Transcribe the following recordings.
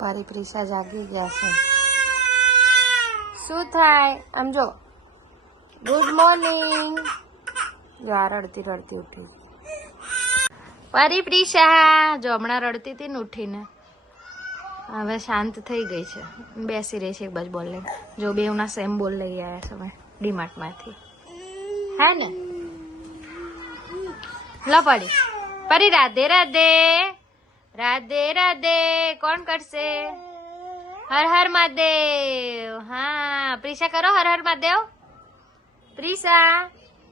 પારી પ્રિસા જાગી ગયા છે. શું થાય આમ જો. Good morning. જો આ રડતી રડતી ઉઠી. પારી પ્રિસા જો હમણાં રડતી હતી ને ઉઠીને હવે શાંત થઈ ગઈ છે. બેસી રહી છે એક બાજુ બોલ લઈને. જો બેવના સેમ બોલ લઈ આવ્યા છે અમે ડીમાર્ટ માંથી. હે ને લો પડી પરી. રાધે રાધે. રાધે રાધે. કોણ કરશે? હર હર મહાદેવ. હા પ્રિસા કરો હર હર મહાદેવ. પ્રિસા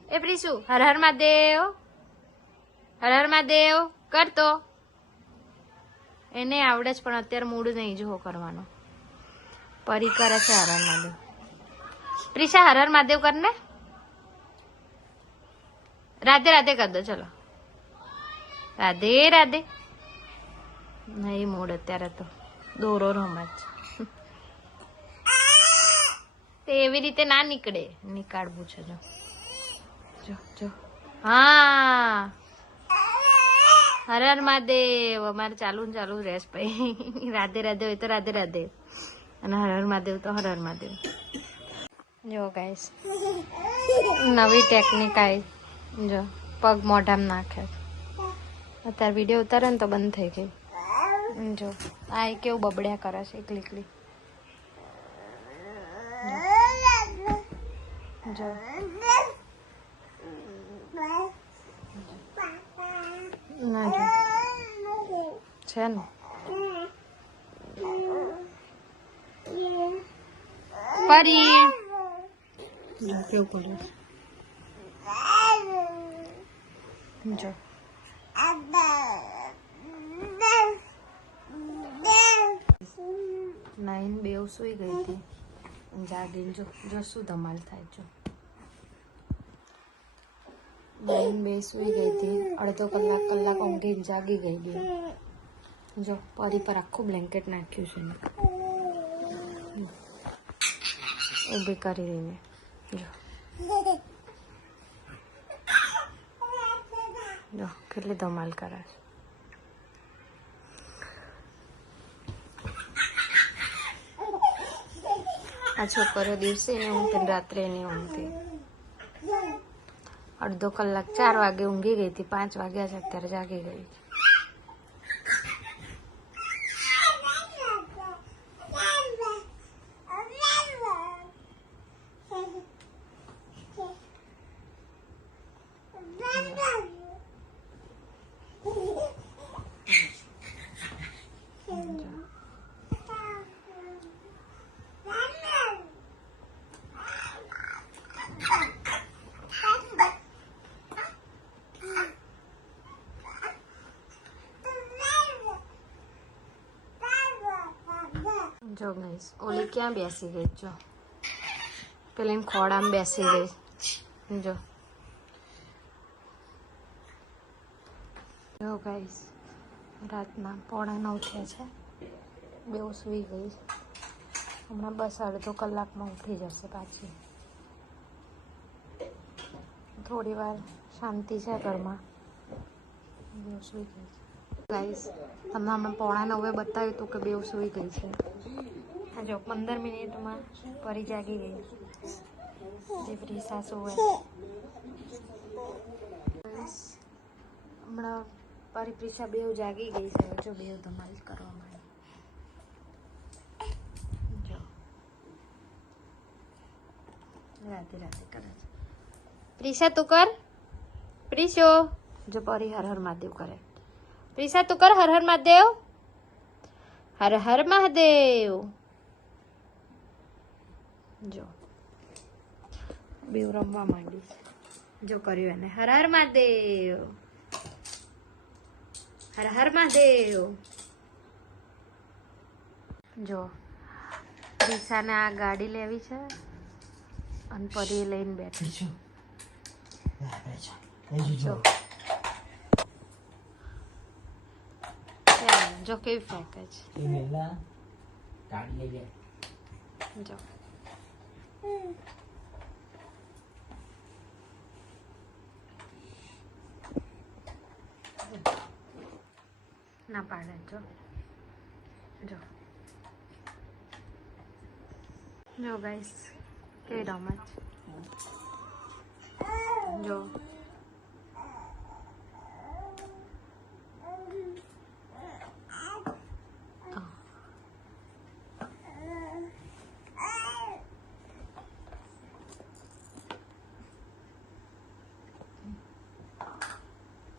એ પ્રિસુ હર હર મહાદેવ. હર હર મહાદેવ કરતો. એને આવડે જ પણ અત્યારે મૂડ નહીં જો કરવાનો. પરી કરે છે હર હર મહાદેવ. પ્રિસા હર હર મહાદેવ કરને. રાધે રાધે કર દો ચલો. રાધે રાધે. નહીં મૂડ અત્યારે તો દોરો રમત એવી રીતે ના નીકળે. નીકાળવું છે જો જો જો. હા હર હર મહાદેવ અમારે ચાલુ ને ચાલુ રહેશે ભાઈ. રાધે રાધે હોય તો રાધે રાધે અને હર હર મહાદેવ તો હર હર મહાદેવ. જો ગાઈસ નવી ટેકનિક આવી. જો પગ મોઢામાં નાખે. અત્યારે વિડીયો ઉતારે ને તો બંધ થઈ ગઈ. જો આ કેવું બબડ્યા કરે છે એકલી એકલી. જો ના જો છે ને પરી કેવું પડ્યું. જો નાઈન બેવ સુઈ ગઈ હતી. જાગીને જો જો શું ધમાલ થાય. જો નાઈન બે સુઈ ગઈ હતી. અડધો કલાક ઊંઘીને જાગી ગઈ બે. જો પરી પર આખું બ્લેન્કેટ નાખ્યું છે. ઊભી કરી રહીને જો જો કેટલી ધમાલ કરે છે. આ છોકરીઓ દિવસે ને ઊંઘતી રાત્રે નહીં ઊંઘતી. અડધો કલાક 4 વાગે ઊંઘી ગઈ હતી. 5 વાગ્યા છે અત્યારે જાગી ગઈ. જો ગાઈસ ઓલી ક્યાં બેસી ગઈ. જો પેલી ખોડામાં બેસી ગઈ. જો જો ગાઈસ રાતના 8:45 થયા છે. બેવ સુઈ ગઈ. હમણાં બસ અડધો કલાકમાં ઉઠી જશે પાછી. થોડી વાર શાંતિ છે ઘરમાં. બેવ સુઈ ગઈ છે ગાઈસ. તમને હમણાં 8:45 બતાવ્યું હતું કે બેવ સુઈ ગઈ છે. જો 15 મિનિટમાં પરી જાગી ગઈ. જે પ્રિસા સુવે હમણાં પરી પ્રિસા બેવ જાગી ગઈ છે. જો બેવ ધમાલ કરવા માંડી. જો રાધે રાધે કરે છે. પ્રિસા તું કર. પ્રિસો જો પરી હર હર મહાદેવ કરે. પ્રિસા તું કર હર હર મહાદેવ. હર હર મહાદેવ. જો બેવ રમવા માંડી. જો કર્યું એને હર હર મહાદેવ. હર હર મહાદેવ. જો પ્રિસાને આ ગાડી લેવી છે અને પરી લઈને બેઠી છું. જો જો કેવી ફેંકે છે. જો ના પાડે. જો જો જો ગાઈસ કેવી રમત જો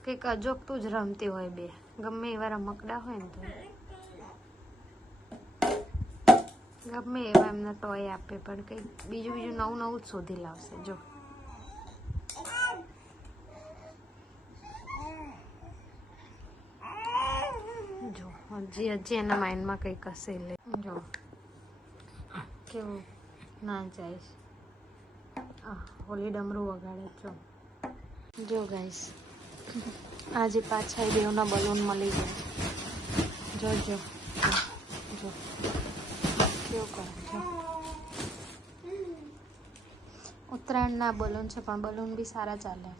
કંઈક અજોગતું જ રમતી હોય બે ગમે એવા રમકડા હોય ને તો ગમે એવા એમને ટોય આપે પણ કંઈક બીજું નવું જ શોધી લાવશે જો હજી એના માઇન્ડમાં કંઈક હશે લે જો કેવું ના જાય હોલી ડમરું વગાડે જો ગાઈસ આજે પાછા એ બેવના બલૂન મળી ગયા જો કેવું કરે જો ઉત્તરાયણના બલૂન છે પણ બલૂન બી સારા ચાલે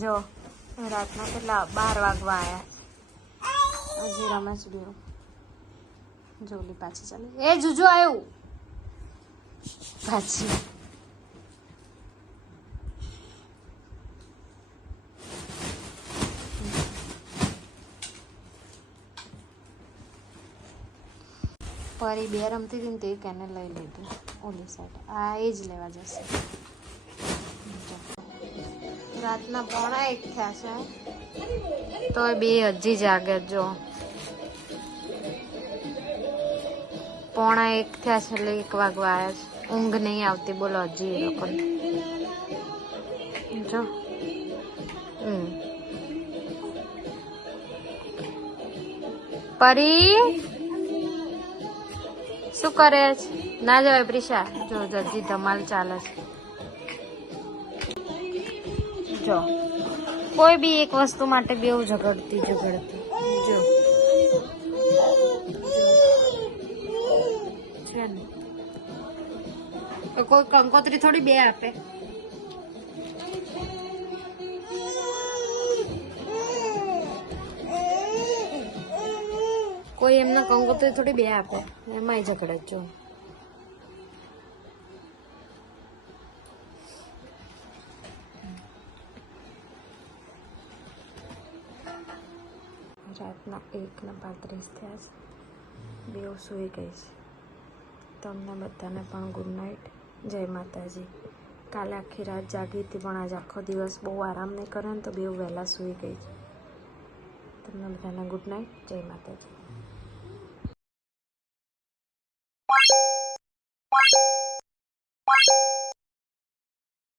જો રાતના કેટલા 12 વાગવા આવ્યા હજી રમેશ રહ્યો જોલી પાછી ચાલે એ જુજુ આવ્યું પાછી પરી બે રમતી હતી ને તે કેને લઈ લીધું ઓલી સાઈડ આ એ જ લેવા જશે રાતના 1:45 થયા છે તો બે હજી જાગે જો 1:45 થયા છે એટલે 1 વાગવા આવ્યા છે ઊંઘ નહીં આવતી બોલો હજી એ લોકો જો પરી શું કરે છે ના જવાય પ્રિશા જો હજી ધમાલ ચાલે છે જો કોઈ બી એક વસ્તુ માટે બેવ ઝઘડતી જો છે ને તો કોઈ કંકોત્રી થોડી બે આપે કોઈ એમના કંકોત્રી થોડી બે આપે એમાંય ઝઘડે જો રાતના 1:35 થયા છે બેવ સૂઈ ગઈ છે તમને બધાને પણ ગુડ નાઇટ જય માતાજી કાલે આખી રાત જાગી હતી પણ આજે આખો દિવસ બહુ આરામ નહીં કરે ને તો બેવ વહેલા સૂઈ ગઈ છે તમને બધાને ગુડ નાઇટ જય માતાજી